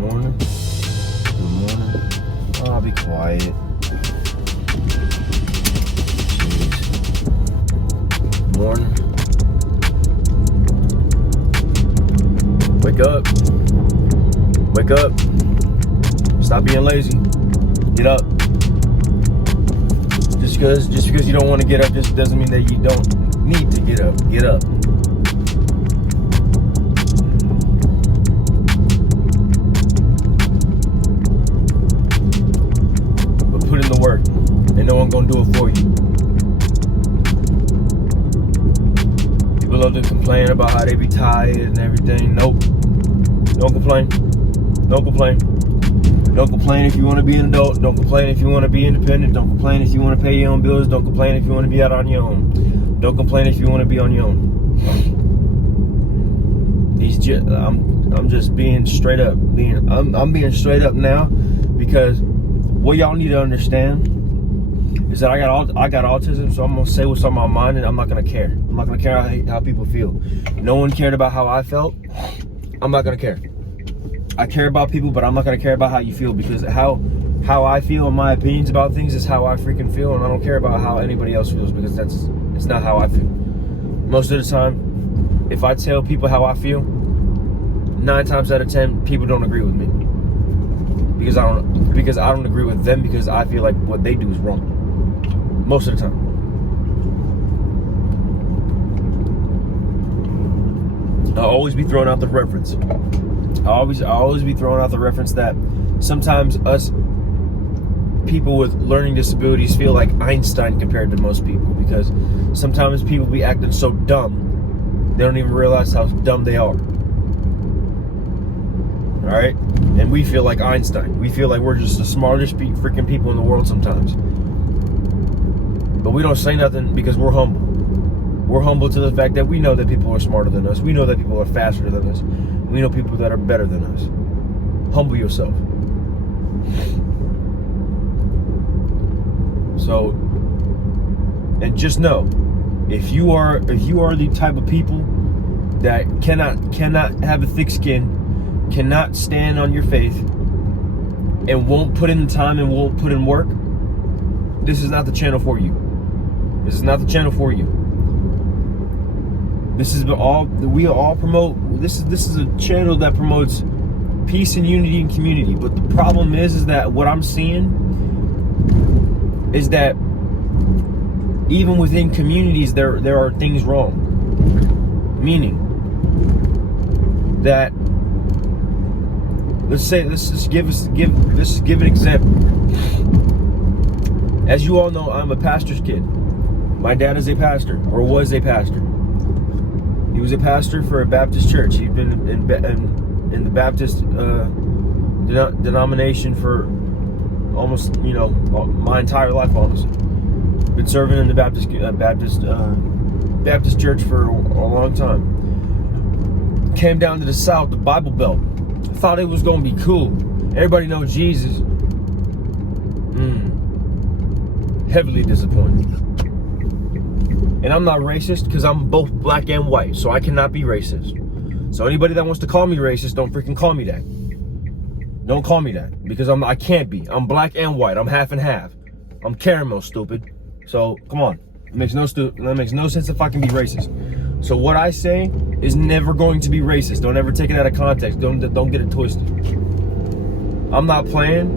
morning. Good morning. Oh, I'll be quiet. Jeez. Morning. Wake up. Wake up. Stop being lazy. Get up. Just because you don't want to get up just doesn't mean that you don't need to get up. Get up. But put in the work, and no one's gonna do it for you. People love to complain about how they be tired and everything. Nope. Don't complain. Don't complain. Don't complain if you want to be an adult. Don't complain if you want to be independent. Don't complain if you want to pay your own bills. Don't complain if you want to be out on your own. Don't complain if you want to be on your own. I'm just being straight up. I'm being straight up now because what y'all need to understand is that I got autism, so I'm gonna say what's on my mind, and I'm not gonna care. I'm not gonna care how people feel. No one cared about how I felt. I'm not gonna care. I care about people, but I'm not gonna care about how you feel, because how I feel and my opinions about things is how I freaking feel, and I don't care about how anybody else feels, because it's not how I feel. Most of the time, if I tell people how I feel, 9 times out of 10 people don't agree with me, because I don't agree with them, because I feel like what they do is wrong. Most of the time. I'll always be throwing out the reference. I'll always be throwing out the reference that sometimes us people with learning disabilities feel like Einstein compared to most people, because sometimes people be acting so dumb they don't even realize how dumb they are. Alright? And we feel like Einstein. We feel like we're just the smartest freaking people in the world sometimes. But we don't say nothing because we're humble. We're humble to the fact that we know that people are smarter than us. We know that people are faster than us. We know people that are better than us. Humble yourself. So, and just know, if you are the type of people that cannot have a thick skin, cannot stand on your faith, and won't put in the time and won't put in work, this is not the channel for you. This is not the channel for you. This is we all promote. This is a channel that promotes peace and unity and community. But the problem is that what I'm seeing is that even within communities there are things wrong. Meaning that let's just give an example. As you all know, I'm a pastor's kid. My dad is a pastor, or was a pastor. He was a pastor for a Baptist church. He'd been in the Baptist denomination for almost, my entire life, honestly. Been serving in the Baptist church for a long time. Came down to the South, the Bible Belt. Thought it was gonna be cool. Everybody knows Jesus. Heavily disappointed. And I'm not racist, because I'm both black and white, so I cannot be racist. So anybody that wants to call me racist, don't freaking call me that. Don't call me that, because I can't be. I'm black and white. I'm half and half. I'm caramel, stupid. So come on, that makes no sense if I can be racist. So what I say is never going to be racist. Don't ever take it out of context. Don't get it twisted. I'm not playing,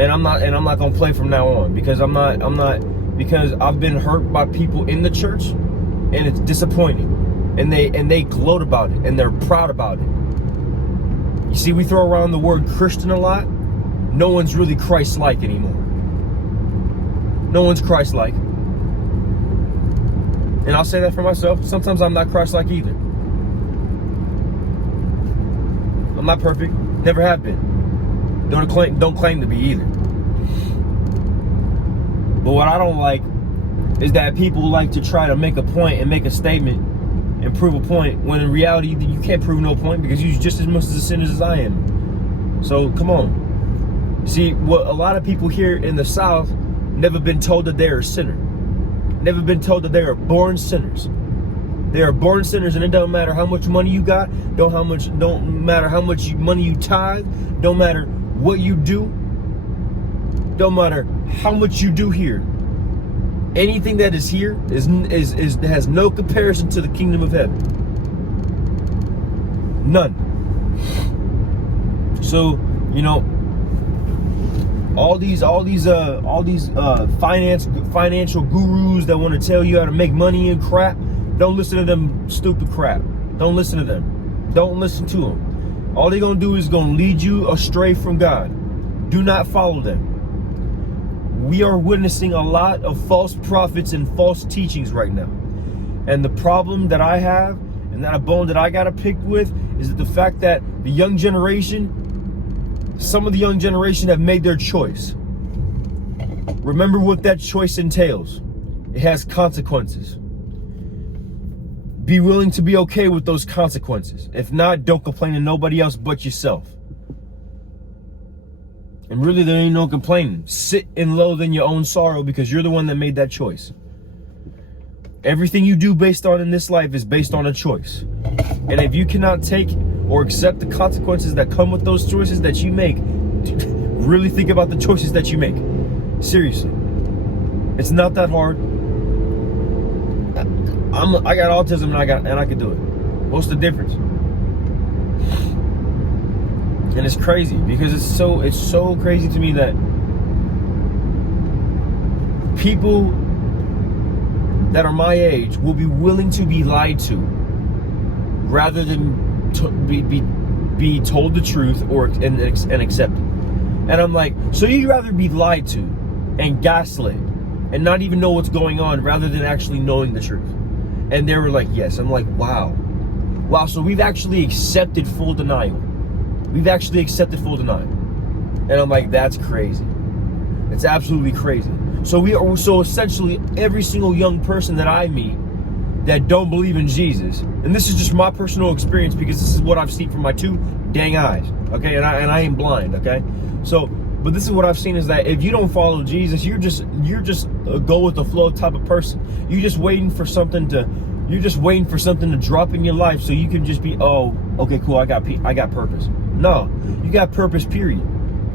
and I'm not gonna play from now on, because because I've been hurt by people in the church, and it's disappointing. And they gloat about it, and they're proud about it. You see, we throw around the word Christian a lot. No one's really Christ-like anymore. No one's Christ-like. And I'll say that for myself. Sometimes I'm not Christ-like either. I'm not perfect. Never have been. Don't claim to be either. But what I don't like is that people like to try to make a point and make a statement and prove a point, when in reality you can't prove no point, because you're just as much as a sinner as I am. So come on. See, what a lot of people here in the South never been told that they're a sinner. Never been told that they are born sinners. They are born sinners, and it don't matter how much money you got, don't matter how much money you tithe, don't matter what you do, don't matter how much you do here. Anything that is here has no comparison to the kingdom of heaven. None. So, you know, all these financial gurus that want to tell you how to make money and crap, don't listen to them stupid crap. Don't listen to them. Don't listen to them. All they're going to do is going to lead you astray from God. Do not follow them. We are witnessing a lot of false prophets and false teachings right now. And the problem that I have, and that a bone that I got to pick with, is that the fact that the young generation, some of the young generation have made their choice. Remember what that choice entails. It has consequences. Be willing to be okay with those consequences. If not, don't complain to nobody else but yourself. And really, there ain't no complaining. Sit and loathe in your own sorrow because you're the one that made that choice. Everything you do based on in this life is based on a choice. And if you cannot take or accept the consequences that come with those choices that you make, really think about the choices that you make. Seriously. It's not that hard. I got autism and I can do it. What's the difference? And it's crazy because it's so crazy to me that people that are my age will be willing to be lied to rather than be told the truth and accept it. And I'm like, so you'd rather be lied to and gaslit and not even know what's going on rather than actually knowing the truth? And they were like, yes. I'm like, wow, so we've actually accepted full denial. We've actually accepted full denial. And I'm like, that's crazy. It's absolutely crazy. So essentially every single young person that I meet that don't believe in Jesus, and this is just my personal experience because this is what I've seen from my two dang eyes, okay? And I ain't blind, okay? So, but this is what I've seen is that if you don't follow Jesus, you're just a go with the flow type of person. You're just waiting for something to drop in your life so you can just be, oh, okay, cool, I got purpose. No, you got purpose, period.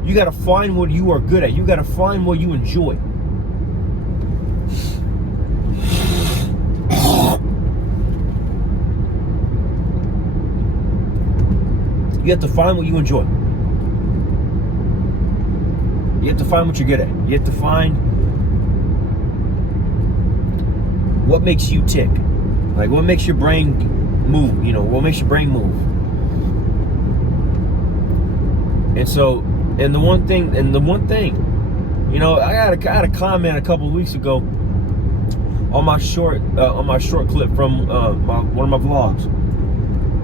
You got to find what you are good at. You got to find what you enjoy. You have to find what you enjoy. You have to find what you're good at. You have to find what makes you tick. Like what makes your brain move, you know, what makes your brain move. And so, and the one thing, you know, I had a comment a couple of weeks ago on my short clip from one of my vlogs.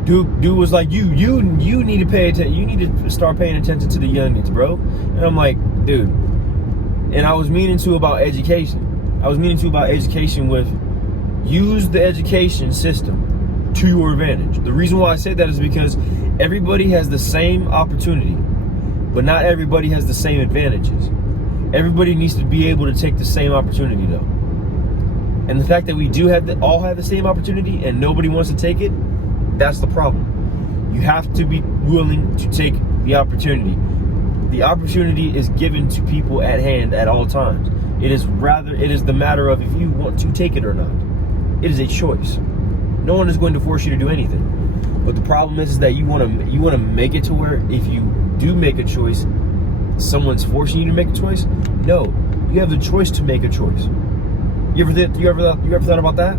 Dude was like, you need to pay attention. You need to start paying attention to the youngins, bro. And I'm like, dude. And I was meaning to about education. With use the education system to your advantage. The reason why I say that is because everybody has the same opportunity, but not everybody has the same advantages. Everybody needs to be able to take the same opportunity though. And the fact that we do all have the same opportunity and nobody wants to take it, that's the problem. You have to be willing to take the opportunity. The opportunity is given to people at hand at all times. It is the matter of if you want to take it or not. It is a choice. No one is going to force you to do anything. But the problem is that you want to make it to where if you do make a choice, someone's forcing you to make a choice. No, you have the choice to make a choice. You ever thought about that?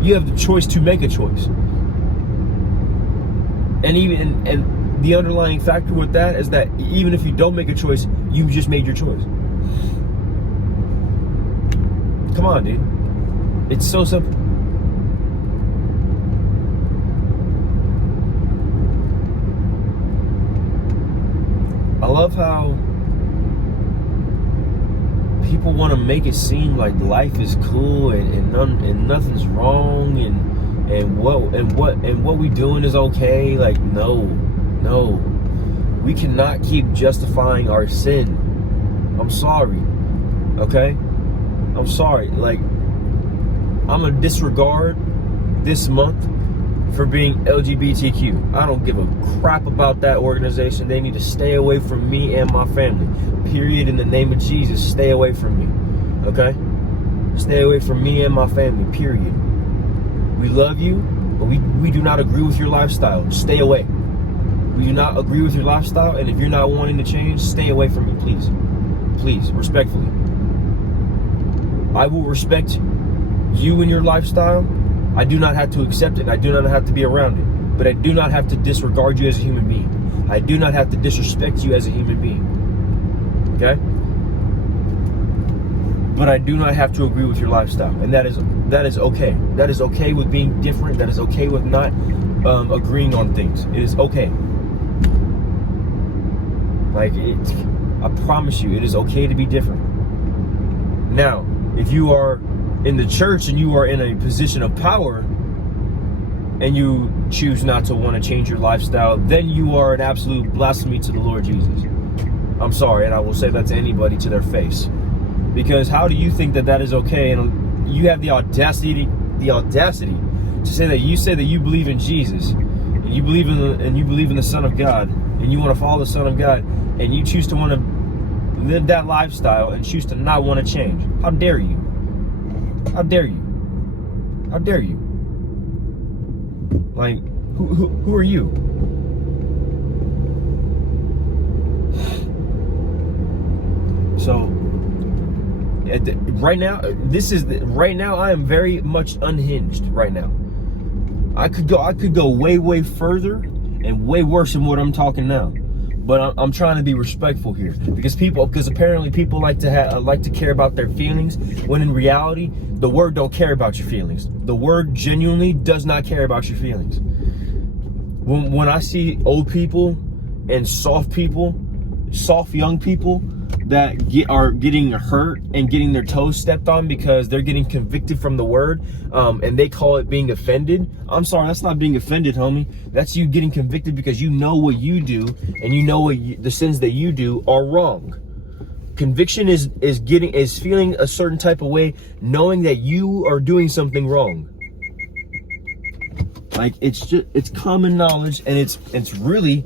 You have the choice to make a choice. And the underlying factor with that is that even if you don't make a choice, you just made your choice. Come on, dude. It's so simple. I love how people want to make it seem like life is cool and nothing's wrong and what we doing is okay. Like no, we cannot keep justifying our sin. I'm sorry, okay? I'm sorry. Like I'm gonna disregard this month for being LGBTQ. I don't give a crap about that organization. They need to stay away from me and my family. Period. In the name of Jesus, stay away from me. Okay? Stay away from me and my family. Period. We love you, but we do not agree with your lifestyle. Stay away. We do not agree with your lifestyle, and if you're not wanting to change, stay away from me, please. Please, respectfully. I will respect you and your lifestyle. I do not have to accept it. I do not have to be around it. But I do not have to disregard you as a human being. I do not have to disrespect you as a human being. Okay? But I do not have to agree with your lifestyle. And that is okay. That is okay with being different. That is okay with not agreeing on things. It is okay. Like, I promise you, it is okay to be different. Now, if you are in the church and you are in a position of power and you choose not to want to change your lifestyle, then you are an absolute blasphemy to the Lord Jesus. I'm sorry, and I will say that to anybody to their face. Because how do you think that is okay? And you have the audacity to say that you believe in Jesus, and you believe in the Son of God, and you want to follow the Son of God, and you choose to want to live that lifestyle and choose to not want to change. How dare you? How dare you? How dare you? Like, who are you? So right now I am very much unhinged right now. I could go way further and way worse than what I'm talking now. But I'm trying to be respectful here, because apparently people like to care about their feelings, when in reality the word don't care about your feelings. The word genuinely does not care about your feelings. When I see old people and soft young people that are getting hurt and getting their toes stepped on because they're getting convicted from the word, and they call it being offended. I'm sorry, that's not being offended, homie. That's you getting convicted because you know what you do, and you know the sins that you do are wrong. Conviction is feeling a certain type of way, knowing that you are doing something wrong. Like, it's common knowledge, and it's really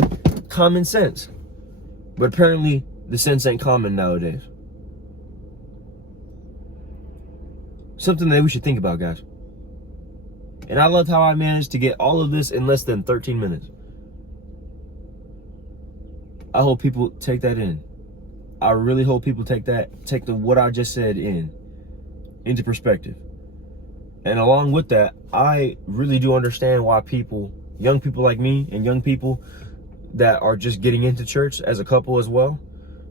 common sense. But apparently the sense ain't common nowadays. Something that we should think about, guys. And I loved how I managed to get all of this in less than 13 minutes. I hope people take that in. I really hope people take what I just said into perspective. And along with that, I really do understand why young people like me and young people that are just getting into church as a couple as well,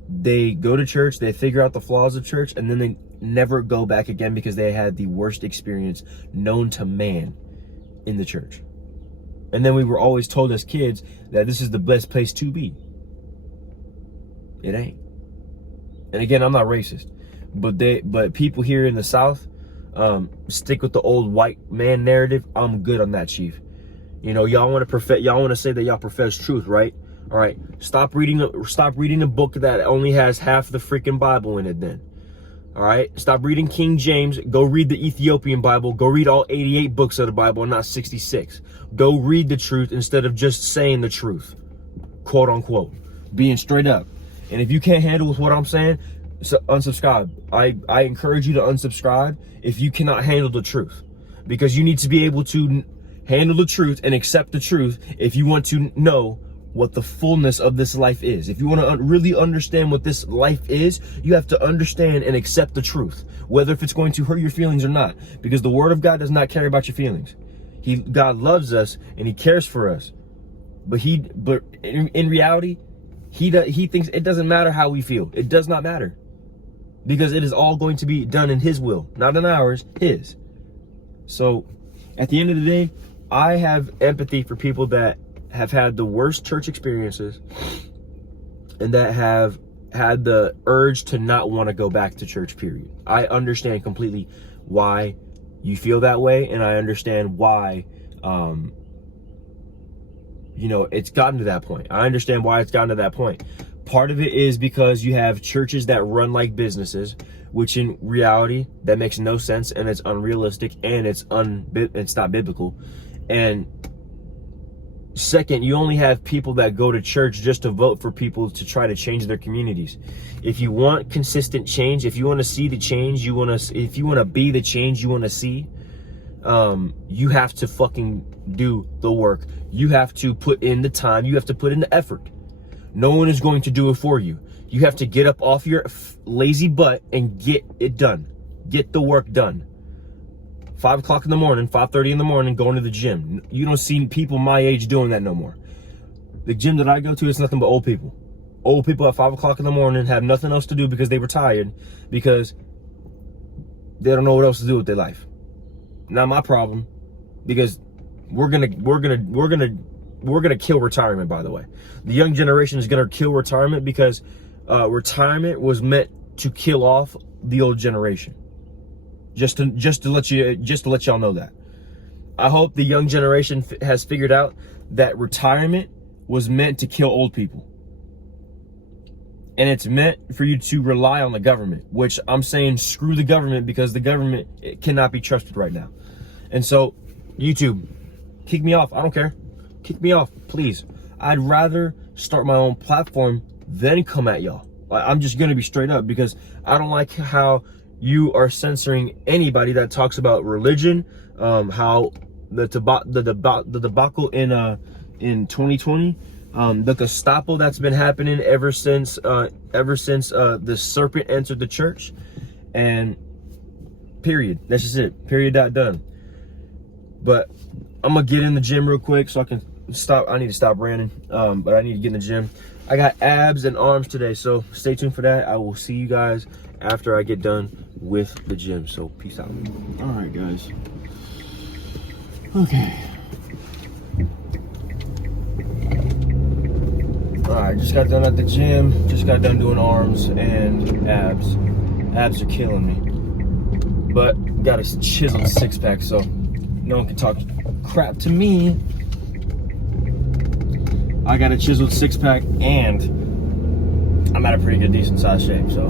they go to church, they figure out the flaws of church, and then they never go back again because they had the worst experience known to man in the church. And then we were always told as kids that this is the best place to be. It ain't. And again, I'm not racist, but people here in the South stick with the old white man narrative. I'm good on that, Chief. You know, y'all want to say that y'all profess truth, right? All right, stop reading a book that only has half the freaking Bible in it then. All right, stop reading King James. Go read the Ethiopian Bible. Go read all 88 books of the Bible and not 66. Go read the truth instead of just saying the truth, quote unquote, being straight up. And if you can't handle with what I'm saying, so unsubscribe. I encourage you to unsubscribe if you cannot handle the truth, because you need to be able to handle the truth and accept the truth if you want to know what the fullness of this life is. If you want to really understand what this life is, you have to understand and accept the truth, whether if it's going to hurt your feelings or not, because the word of God does not care about your feelings. God loves us and he cares for us, but in reality, he thinks it doesn't matter how we feel. It does not matter, because it is all going to be done in his will, not in ours, his. So at the end of the day, I have empathy for people that have had the worst church experiences and that have had the urge to not want to go back to church, period. I understand completely why you feel that way, and I understand why it's gotten to that point. I understand why it's gotten to that point. Part of it is because you have churches that run like businesses, which in reality, that makes no sense, and it's unrealistic, and it's not biblical. And second, you only have people that go to church just to vote for people to try to change their communities. If you want consistent change, if you want to see the change, if you want to be the change you want to see, you have to fucking do the work. You have to put in the time. You have to put in the effort. No one is going to do it for you. You have to get up off your lazy butt and get it done. Get the work done. 5 o'clock in the morning, 5:30 in the morning, going to the gym. You don't see people my age doing that no more. The gym that I go to is nothing but old people. Old people at 5 o'clock in the morning have nothing else to do because they were tired, because they don't know what else to do with their life. Not my problem, because we're gonna kill retirement, by the way. The young generation is gonna kill retirement, because retirement was meant to kill off the old generation. Just to let y'all know that. I hope the young generation has figured out that retirement was meant to kill old people. And it's meant for you to rely on the government, which I'm saying screw the government, because the government cannot be trusted right now. And so, YouTube, kick me off. I don't care. Kick me off, please. I'd rather start my own platform than come at y'all. I'm just going to be straight up, because I don't like how you are censoring anybody that talks about religion, how the debacle in 2020, the Gestapo that's been happening ever since the serpent entered the church, and period. That's just it. Period. Done. But I'm gonna get in the gym real quick so I can stop. I need to stop ranting, but I need to get in the gym. I got abs and arms today, so stay tuned for that. I will see you guys after I get done with the gym. So peace out. All right, guys. Okay. All right, just got done at the gym. Just got done doing arms and abs. Abs are killing me, but got a chiseled six-pack, so no one can talk crap to me. I got a chiseled six-pack, and I'm at a pretty good, decent size shape. So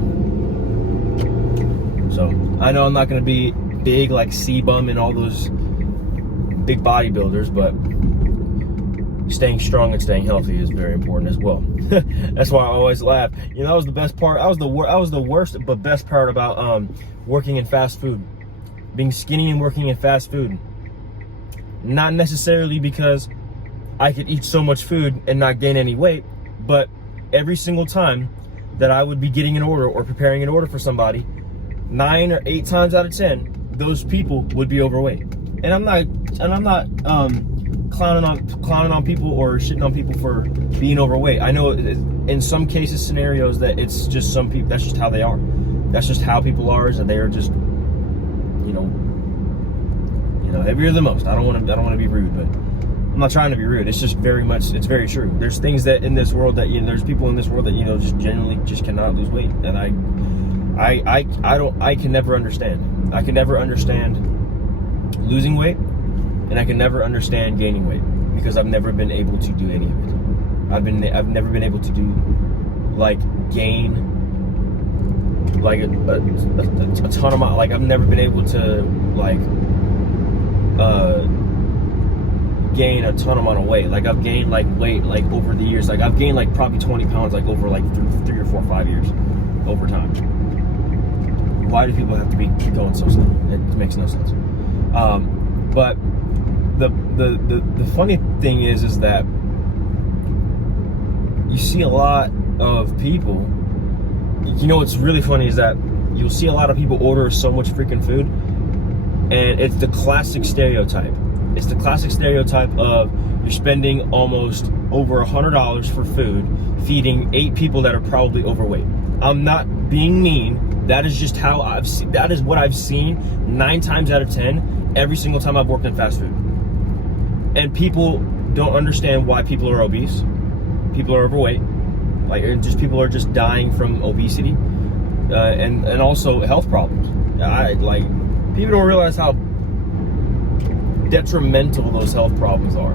I know I'm not gonna be big like C-Bum and all those big bodybuilders, but staying strong and staying healthy is very important as well. That's why I always laugh. You know, that was the best part. I was the worst but best part about working in fast food, being skinny and working in fast food. Not necessarily because I could eat so much food and not gain any weight, but every single time that I would be getting an order or preparing an order for somebody, 9 or 8 times out of 10, those people would be overweight. And I'm not clowning on people or shitting on people for being overweight. I know in some cases, scenarios, that it's just some people, that's just how they are. That's just how people are, and they are just, you know, heavier than most. I don't want to be rude, but I'm not trying to be rude. It's just it's very true. There's things that in this world that, there's people in this world that, just generally just cannot lose weight. And I can never understand. I can never understand losing weight, and I can never understand gaining weight, because I've never been able to do any of it. I've never been able to do gain a ton of my, I've never been able to gain a ton amount of weight. I've gained weight over the years. I've gained probably 20 pounds over 3 or 4 or 5 years over time. Why do people have to be going so slow? It makes no sense. But the funny thing is that you see a lot of people. What's really funny is that you'll see a lot of people order so much freaking food, and it's the classic stereotype. It's the classic stereotype of you're spending almost over $100 for food, feeding 8 people that are probably overweight. I'm not being mean. That is just how that is what I've seen 9 times out of 10 every single time I've worked in fast food. And people don't understand why people are obese. People are overweight. People are just dying from obesity, and also health problems. People don't realize how detrimental those health problems are.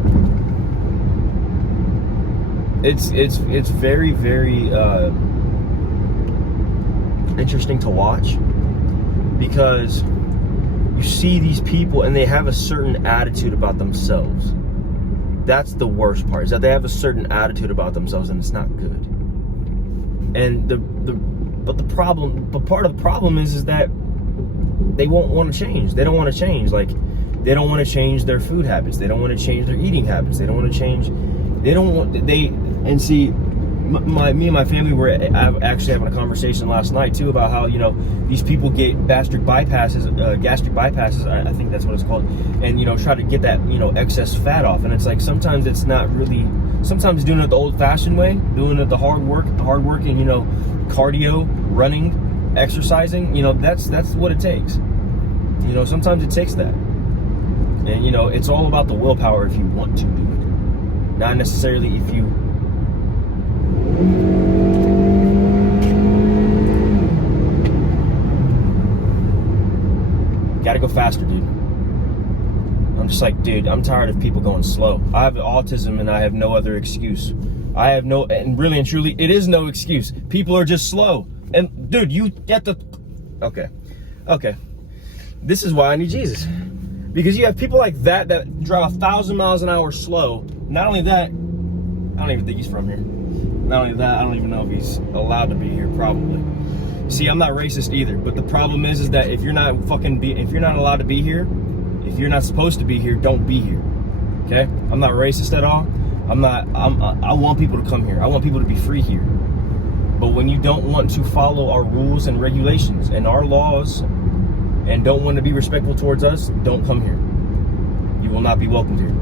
it's very, very interesting to watch, because you see these people and they have a certain attitude about themselves. That's the worst part, is that they have a certain attitude about themselves, and it's not good. And part of the problem is that they won't want to change. They don't want to change. Like, they don't want to change their food habits. They don't want to change their eating habits. They don't want to change. And see, me and my family were actually having a conversation last night too about how, you know, these people get gastric bypasses, I think that's what it's called, and, you know, try to get that, you know, excess fat off. And it's like, sometimes it's not really, sometimes doing it the old-fashioned way, doing it the hard work and, you know, cardio, running, exercising, you know, that's what it takes. You know, sometimes it takes that. And, you know, it's all about the willpower if you want to do it, not necessarily if you gotta go faster, dude. I'm just like, dude, I'm tired of people going slow. I have autism and I have no other excuse. And really and truly, it is no excuse. People are just slow. And dude, you get the, okay. This is why I need Jesus. Because you have people like that drive 1,000 miles an hour slow. Not only that, I don't even think he's from here. Not only that, I don't even know if he's allowed to be here, probably. See, I'm not racist either, but the problem is that if you're not allowed to be here, if you're not supposed to be here, don't be here. Okay? I'm not racist at all. I want people to come here. I want people to be free here. But when you don't want to follow our rules and regulations and our laws and don't want to be respectful towards us, don't come here. You will not be welcomed here.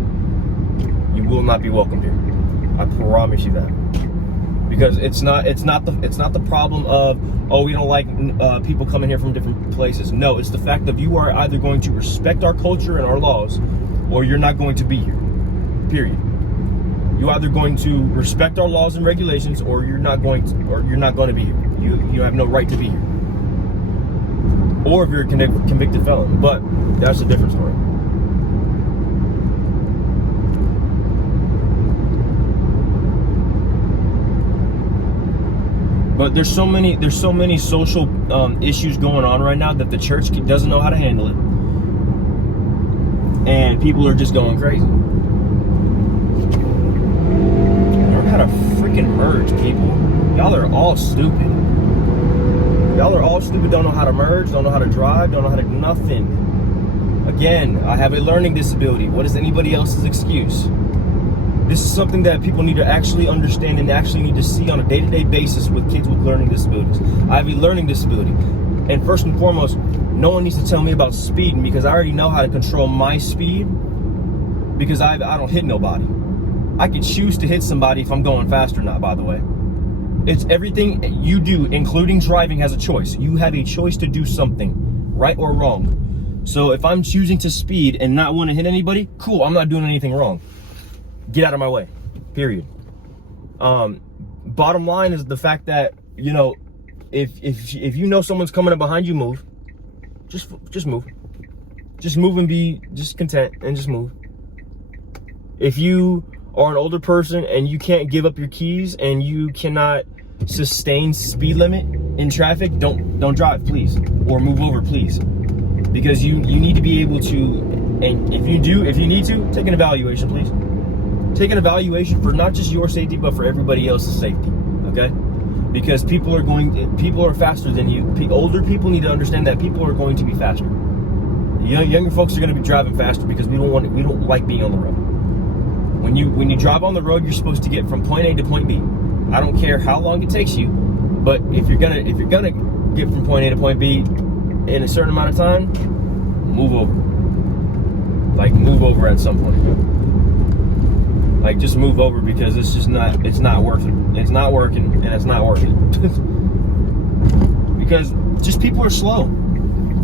You will not be welcomed here. I promise you that. Because it's not the problem of, oh, we don't like people coming here from different places. No, it's the fact that you are either going to respect our culture and our laws, or you're not going to be here. Period. You're either going to respect our laws and regulations, or you're not going to be here. You have no right to be here. Or if you're a convicted felon, but that's a different story. But there's so many social issues going on right now that the church doesn't know how to handle it, and people are just going crazy. Learn how to freaking merge, people. Y'all are all stupid. Y'all are all stupid. Don't know how to merge. Don't know how to drive. Don't know how to nothing. Again, I have a learning disability. What is anybody else's excuse? This is something that people need to actually understand and actually need to see on a day-to-day basis with kids with learning disabilities. I have a learning disability. And first and foremost, no one needs to tell me about speeding, because I already know how to control my speed, because I don't hit nobody. I can choose to hit somebody if I'm going fast or not, by the way. It's everything you do, including driving, has a choice. You have a choice to do something, right or wrong. So if I'm choosing to speed and not want to hit anybody, cool, I'm not doing anything wrong. Get out of my way, period. Bottom line is the fact that, you know, if you know someone's coming up behind you, move. Just move. Just move and be just content and just move. If you are an older person and you can't give up your keys and you cannot sustain speed limit in traffic, don't drive, please, or move over, please, because you need to be able to. And if you need to, take an evaluation, please. Take an evaluation for not just your safety, but for everybody else's safety, okay? Because people are faster than you. Older people need to understand that people are going to be faster. Younger folks are going to be driving faster because we don't like being on the road. When you drive on the road, you're supposed to get from point A to point B. I don't care how long it takes you, but if you're gonna get from point A to point B in a certain amount of time, move over. Like, move over at some point. Like, just move over, because it's not worth it. It's not working, and it's not worth it. Because just people are slow.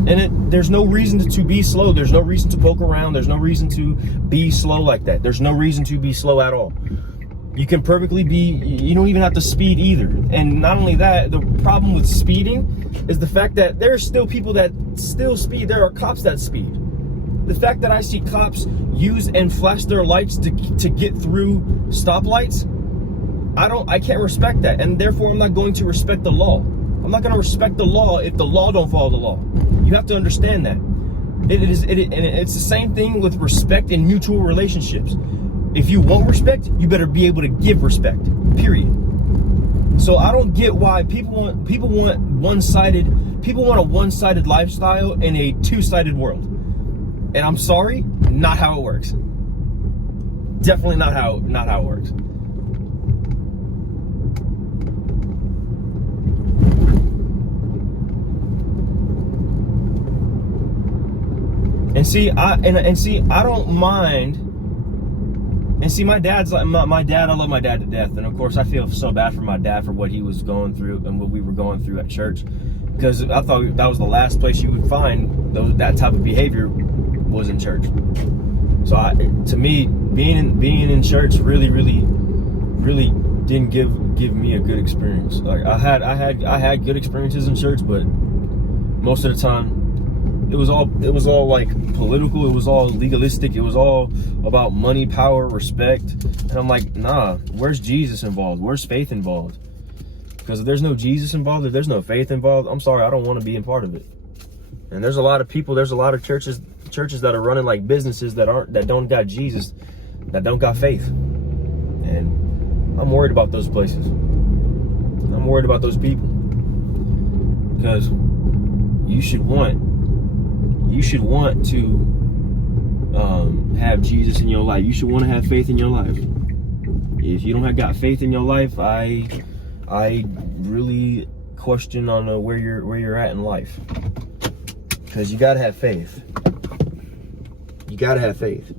And there's no reason to be slow. There's no reason to poke around. There's no reason to be slow like that. There's no reason to be slow at all. You can perfectly you don't even have to speed either. And not only that, the problem with speeding is the fact that there are still people that still speed. There are cops that speed. The fact that I see cops use and flash their lights to get through stoplights, I can't respect that, and therefore I'm not going to respect the law. I'm not going to respect the law if the law don't follow the law. You have to understand that. And it's the same thing with respect in mutual relationships. If you want respect, you better be able to give respect. Period. So I don't get why people want a one-sided lifestyle in a two-sided world. And I'm sorry, not how it works. Definitely not how it works. And see, I don't mind. And see, my dad, I love my dad to death. And of course, I feel so bad for my dad for what he was going through and what we were going through at church. Because I thought that was the last place you would find that type of behavior was in church. So to me, being in church really didn't give me a good experience. Like I had good experiences in church, but most of the time, it was all like political. It was all legalistic. It was all about money, power, respect. And I'm like, nah, where's Jesus involved? Where's faith involved? Because if there's no Jesus involved, if there's no faith involved, I'm sorry, I don't want to be a part of it. And there's a lot of people, there's a lot of churches that are running like businesses that don't got Jesus, that don't got faith. And I'm worried about those places. I'm worried about those people. Because you should want to have Jesus in your life. You should want to have faith in your life. If you don't have got faith in your life, I really question on where you're at in life. Because you gotta have faith. You gotta have faith.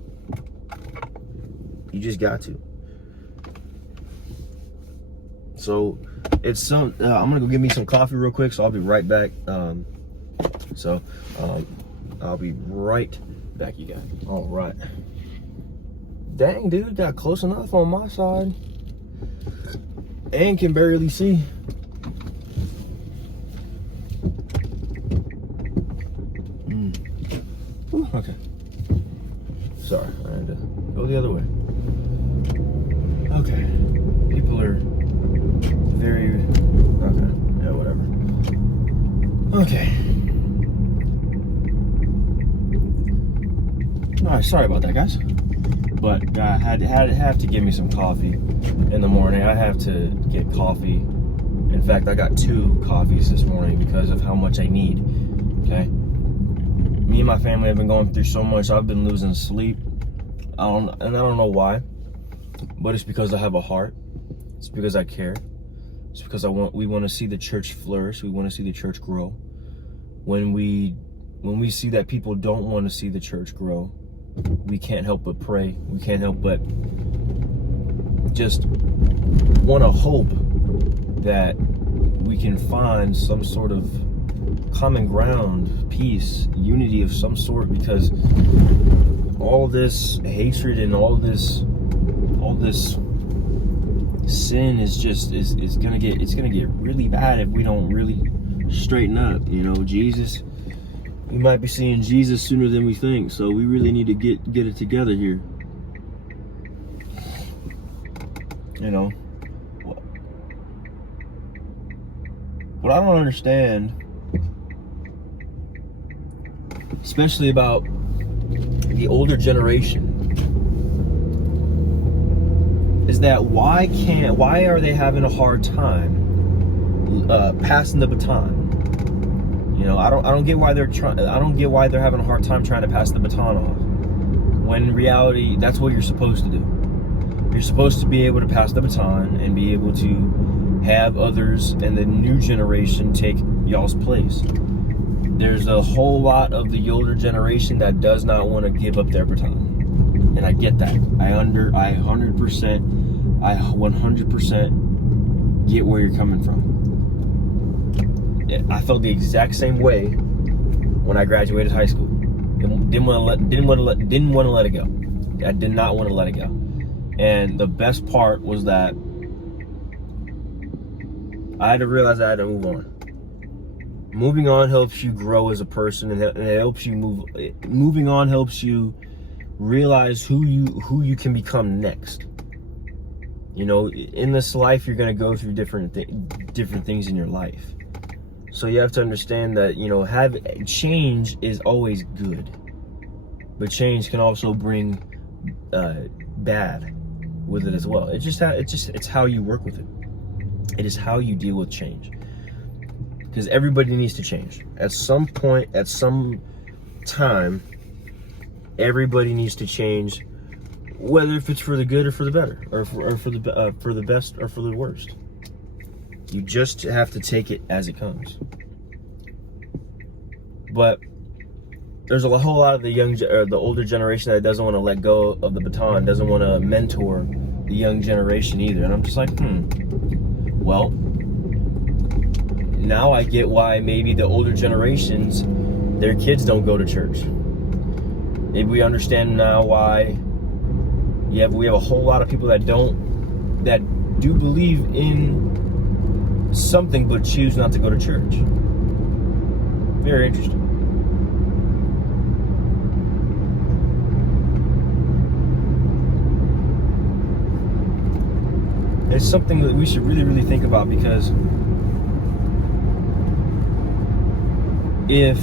You just got to. So it's I'm gonna go get me some coffee real quick. So I'll be right back. I'll be right back, you guys. All right. Dang, dude, got close enough on my side. And can barely see. Ooh, okay. Sorry, I had to go the other way. Okay. People are very... Okay. Yeah, whatever. Okay. Alright, sorry about that, guys. But I had to give me some coffee in the morning. I have to get coffee. In fact, I got 2 coffees this morning because of how much I need. Okay? Me and my family have been going through so much. I've been losing sleep. I don't know why. But it's because I have a heart. It's because I care. It's because we want to see the church flourish. We want to see the church grow. When we see that people don't want to see the church grow, we can't help but pray. We can't help but just want to hope that we can find some sort of common ground, peace, unity of some sort, because all this hatred and all this sin is gonna get really bad if we don't really straighten up. You know, Jesus, we might be seeing Jesus sooner than we think, so we really need to get it together here. You know, what I don't understand, especially about the older generation, is that why are they having a hard time passing the baton? You know, I don't get why they're having a hard time trying to pass the baton off. When in reality, that's what you're supposed to do. You're supposed to be able to pass the baton and be able to have others and the new generation take y'all's place. There's a whole lot of the older generation that does not want to give up their baton. And I get that. I 100% get where you're coming from. I felt the exact same way when I graduated high school. Didn't want to let it go. I did not want to let it go. And the best part was that I had to realize I had to move on. Moving on helps you grow as a person, and it helps you moving on helps you realize who you can become next. You know, in this life, you're going to go through different things in your life. So you have to understand that, you know, change is always good. But change can also bring bad with it as well. It's how you work with it. It is how you deal with change. Because everybody needs to change. At some point, at some time, everybody needs to change, whether if it's for the good or for the better, or for the best or for the worst. You just have to take it as it comes. But there's a whole lot of the older generation that doesn't want to let go of the baton, doesn't want to mentor the young generation either. And I'm just like, well, now I get why maybe the older generations, their kids don't go to church. Maybe we understand now why we have a whole lot of people that do believe in something but choose not to go to church. Very interesting. It's something that we should really, really think about, because if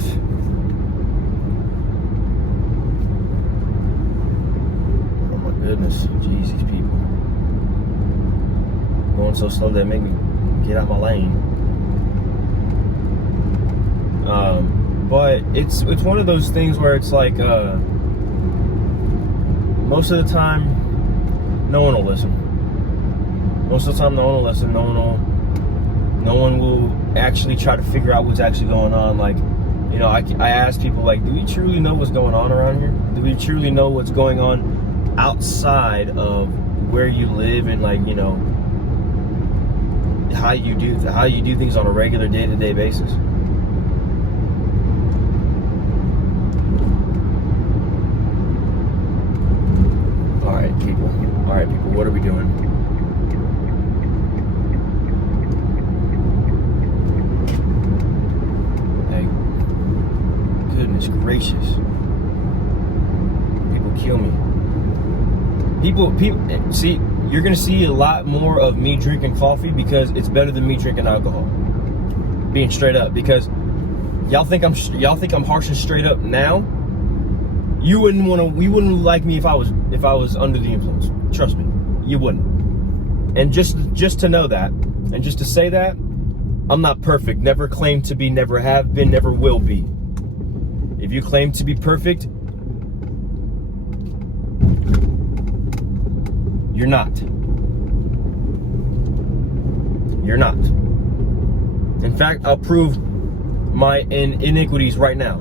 oh my goodness, jeez, these people going so slow that make me get out my lane. But it's one of those things where it's like most of the time no one will listen. Most of the time, no one will listen. No one will actually try to figure out what's actually going on. Like, you know, I ask people, like, do we truly know what's going on around here? Do we truly know what's going on outside of where you live, and, like, you know, how you do things on a regular day-to-day basis? All right, people. What are we doing? Goodness gracious. People kill me. People, see, you're going to see a lot more of me drinking coffee, because it's better than me drinking alcohol. Being straight up, because y'all think I'm harsh and straight up now. You wouldn't like me if I was under the influence. Trust me, you wouldn't. And just to know that, and just to say that, I'm not perfect. Never claimed to be, never have been, never will be. If you claim to be perfect, you're not. You're not. In fact, I'll prove my iniquities right now.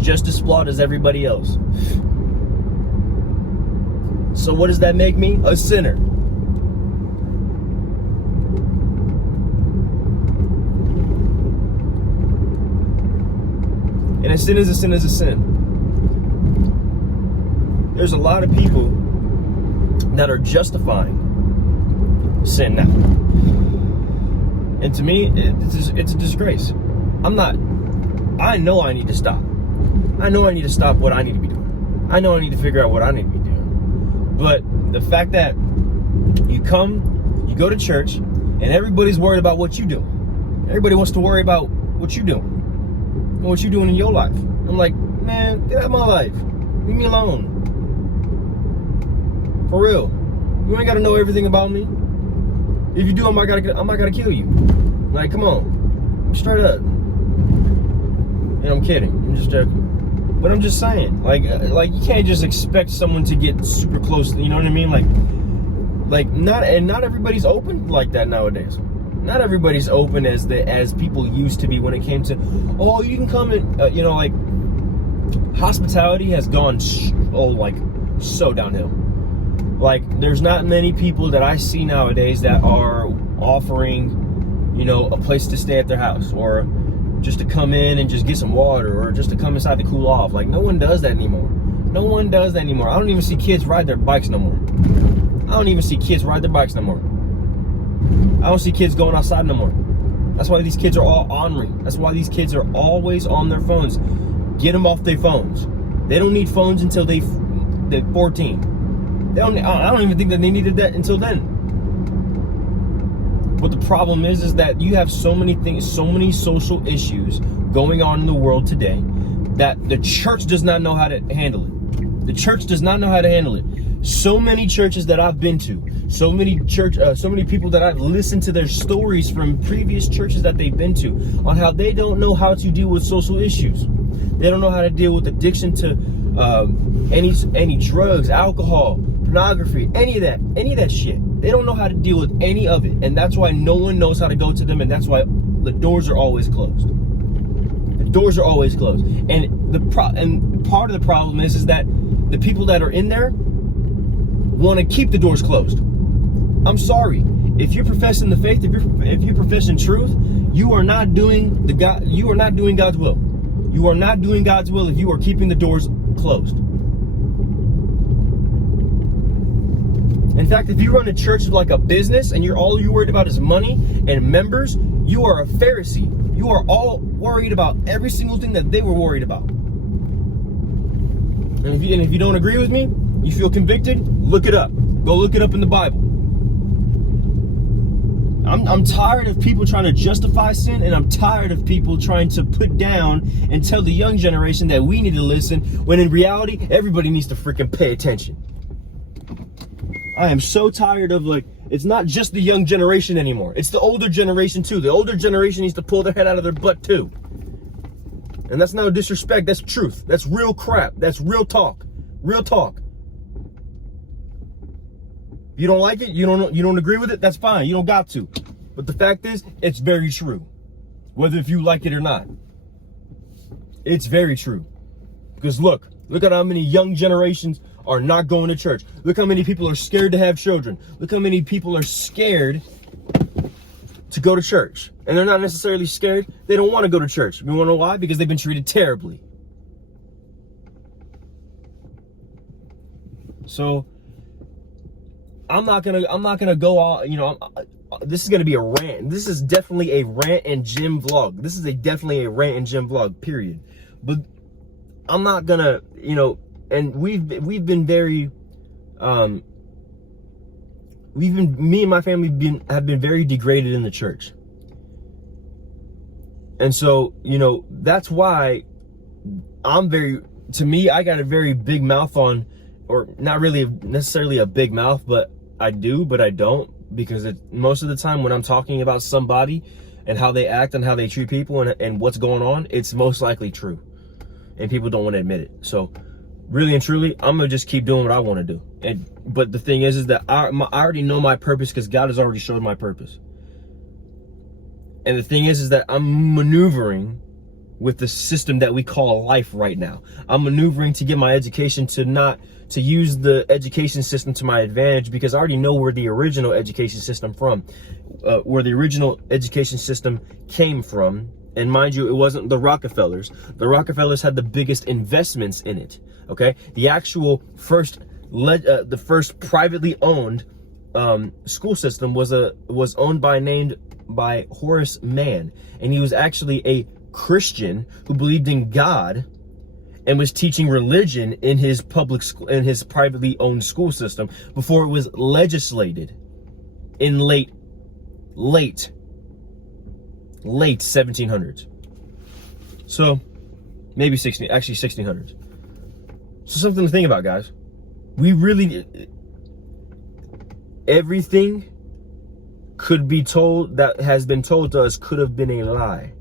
Just as flawed as everybody else. So what does that make me? A sinner. And a sin is a sin is a sin. There's a lot of people that are justifying sin now. And to me, it's a disgrace. I know I need to stop. I know I need to stop what I need to be doing. I know I need to figure out what I need to be doing. But the fact that you go to church, and everybody's worried about what you do. Everybody wants to worry about what you do. What you doing in your life. I'm like, man, get out of my life. Leave me alone. For real. You ain't gotta know everything about me. If you do, I might gotta kill you. Like, come on. Straight up. And I'm kidding. I'm just joking. But I'm just saying, like you can't just expect someone to get super close. You know what I mean? Like not everybody's open like that nowadays. Not everybody's open as people used to be when it came to, oh, you can come and, you know, like, hospitality has gone, so downhill. Like, there's not many people that I see nowadays that are offering, you know, a place to stay at their house, or just to come in and just get some water, or just to come inside to cool off. Like, no one does that anymore. No one does that anymore. I don't even see kids ride their bikes no more. I don't see kids going outside no more. That's why these kids are all ornery. That's why these kids are always on their phones. Get them off their phones. They don't need phones until they're 14. I don't even think that they needed that until then. But the problem is that you have so many things, so many social issues going on in the world today that the church does not know how to handle it. The church does not know how to handle it. So many churches that I've been to, so many people that I've listened to their stories from previous churches that they've been to on how they don't know how to deal with social issues. They don't know how to deal with addiction to any drugs, alcohol, pornography, any of that shit. They don't know how to deal with any of it, and that's why no one knows how to go to them, and that's why the doors are always closed. The doors are always closed, and part of the problem is that the people that are in there want to keep the doors closed. I'm sorry, if you're professing the faith, if you're professing truth, you are not doing God's will. You are not doing God's will if you are keeping the doors closed. In fact, if you run a church like a business and all you're worried about is money and members, you are a Pharisee. You are all worried about every single thing that they were worried about. And if you don't agree with me, you feel convicted, look it up. Go look it up in the Bible. I'm tired of people trying to justify sin, and I'm tired of people trying to put down and tell the young generation that we need to listen, when in reality, everybody needs to freaking pay attention. I am so tired of, it's not just the young generation anymore. It's the older generation too. The older generation needs to pull their head out of their butt too. And that's no disrespect, that's truth. That's real crap. That's real talk. Real talk. If you don't like it, you don't agree with it, that's fine. You don't got to. But the fact is, it's very true. Whether if you like it or not. It's very true. Because look at how many young generations are not going to church. Look how many people are scared to have children. Look how many people are scared to go to church. And they're not necessarily scared. They don't want to go to church. You want to know why? Because they've been treated terribly. So I'm not gonna go all, this is gonna be a rant. This is definitely a rant and gym vlog. This is definitely a rant and gym vlog, period. But I'm not gonna, and we've been very, me and my family have been very degraded in the church. And so, that's why I got a very big mouth on, or not really necessarily a big mouth, but I do, but I don't, because most of the time when I'm talking about somebody and how they act and how they treat people and what's going on, it's most likely true. And people don't want to admit it. So really and truly, I'm going to just keep doing what I want to do. But the thing is that I already know my purpose, because God has already showed my purpose. And the thing is that I'm maneuvering with the system that we call life right now. I'm maneuvering to get my education to use the education system to my advantage, because I already know where the original education system came from. And mind you, it wasn't the Rockefellers. The Rockefellers had the biggest investments in it. Okay, the actual first privately owned school system was owned by Horace Mann, and he was actually a Christian who believed in God and was teaching religion in his privately owned school system before it was legislated in late 1700s. So maybe 1600s. So something to think about, guys. Everything could be told that has been told to us could have been a lie.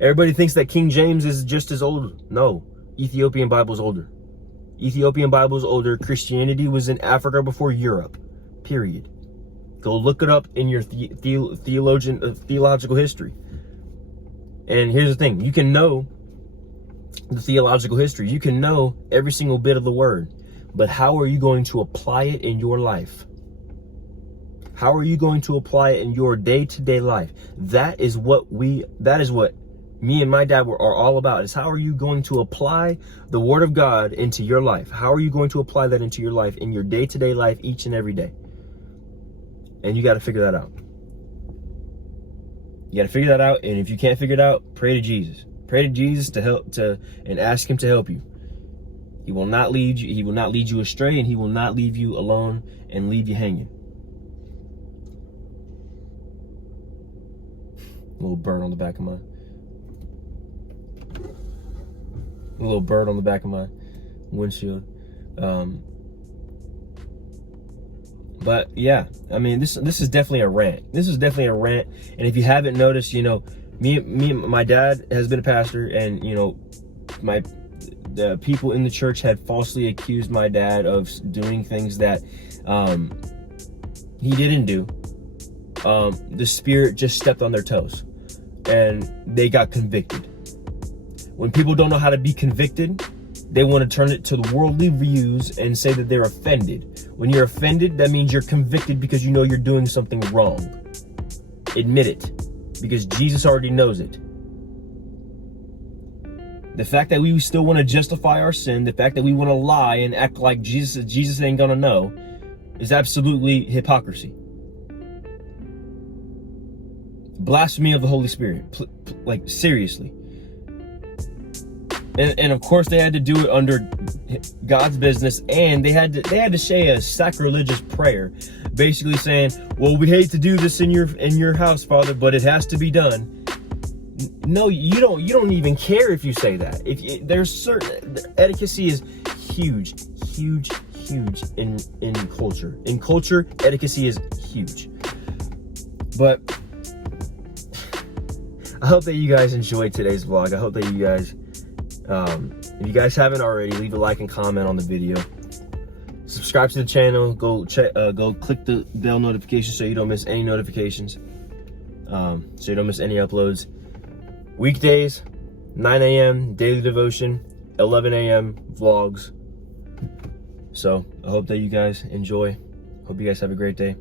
Everybody thinks that King James is just as old. No, Ethiopian Bible's older. Ethiopian Bible's older. Christianity was in Africa before Europe. Period. Go look it up in your theological history. And here's the thing. You can know the theological history. You can know every single bit of the word. But how are you going to apply it in your life? How are you going to apply it in your day-to-day life? That is what me and my dad are all about, is how are you going to apply the word of God into your life? How are you going to apply that into your life, in your day-to-day life, each and every day? And you got to figure that out. You got to figure that out. And if you can't figure it out, pray to Jesus. Pray to Jesus and ask him to help you. He will not lead you. He will not lead you astray, and he will not leave you alone and leave you hanging. A little bird on the back of my windshield. But yeah, I mean, this is definitely a rant. This is definitely a rant. And if you haven't noticed, you know, my dad has been a pastor, and you know, the people in the church had falsely accused my dad of doing things that he didn't do. The Spirit just stepped on their toes, and they got convicted. When people don't know how to be convicted, they want to turn it to the worldly views and say that they're offended. When you're offended, that means you're convicted because you know you're doing something wrong. Admit it, because Jesus already knows it. The fact that we still want to justify our sin, the fact that we want to lie and act like Jesus ain't gonna know, is absolutely hypocrisy. Blasphemy of the Holy Spirit, like seriously. And of course they had to do it under God's business, and they had to say a sacrilegious prayer, basically saying, "Well, we hate to do this in your house, Father, but it has to be done." No, you don't even care if you say that. There's certain etiquette is huge in culture. In culture, etiquette is huge. But I hope that you guys enjoyed today's vlog. I hope that you guys, if you guys haven't already, leave a like and comment on the video. Subscribe to the channel. Go click the bell notification so you don't miss any notifications. So you don't miss any uploads. Weekdays, 9 a.m. daily devotion, 11 a.m. vlogs. So I hope that you guys enjoy. Hope you guys have a great day.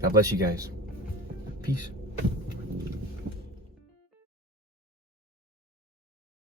God bless you guys. Peace.